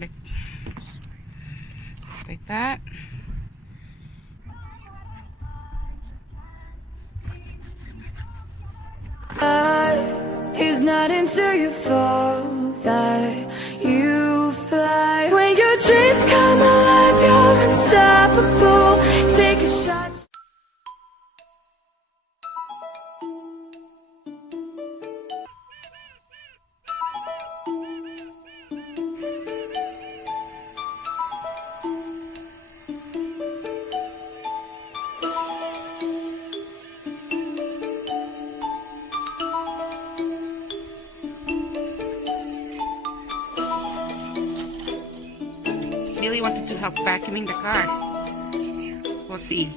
like that. It's not until you fall that you fly. When your dreams come alive, you're unstoppable. Take a shot. Billy wanted to help vacuuming the car. We'll see.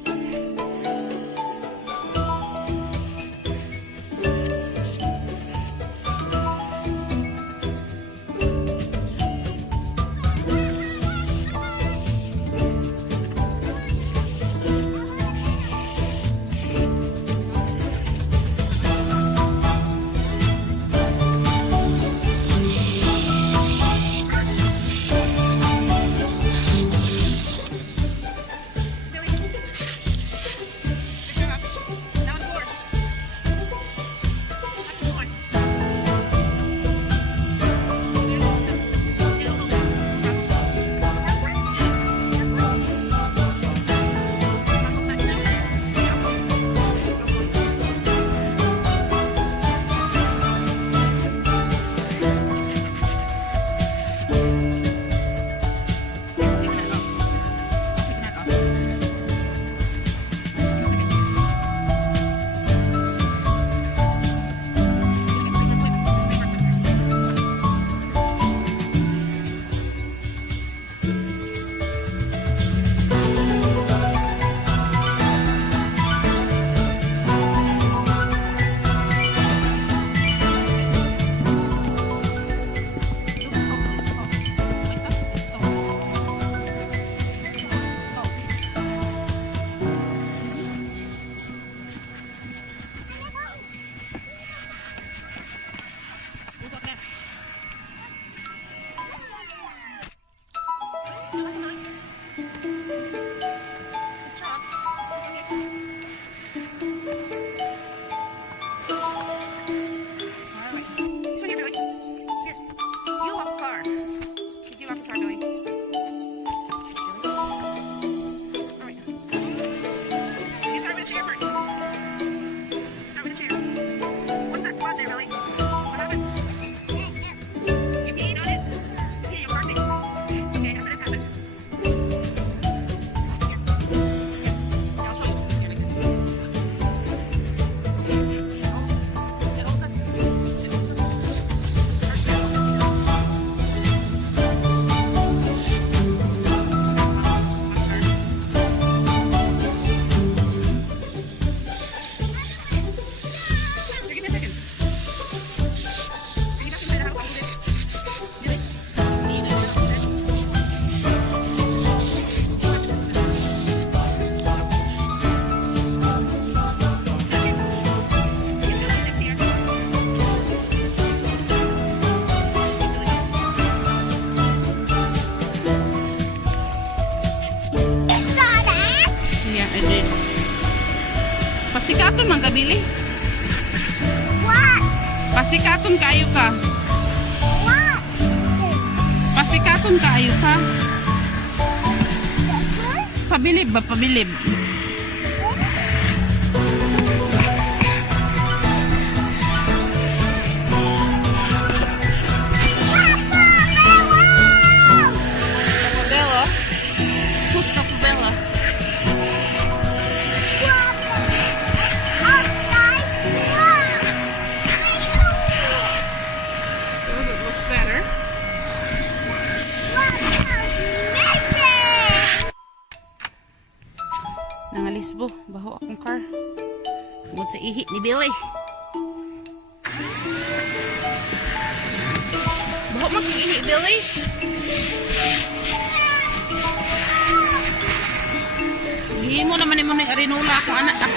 Pasikaton man ka, Billy? What? Pasikaton kayo ka. What? Pasikaton kayo ka. Pabilib ba? Pabilib. Bella? Who's Bella? Nangalisbo, baho akong car. Tungod sa ihi ni Billy. Baho mag-ihi, Billy. Hihin mo naman yung mga arinola akong anak.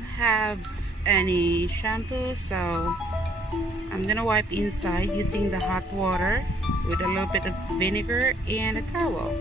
don't have any shampoo, so I'm gonna wipe inside using the hot water with a little bit of vinegar and a towel.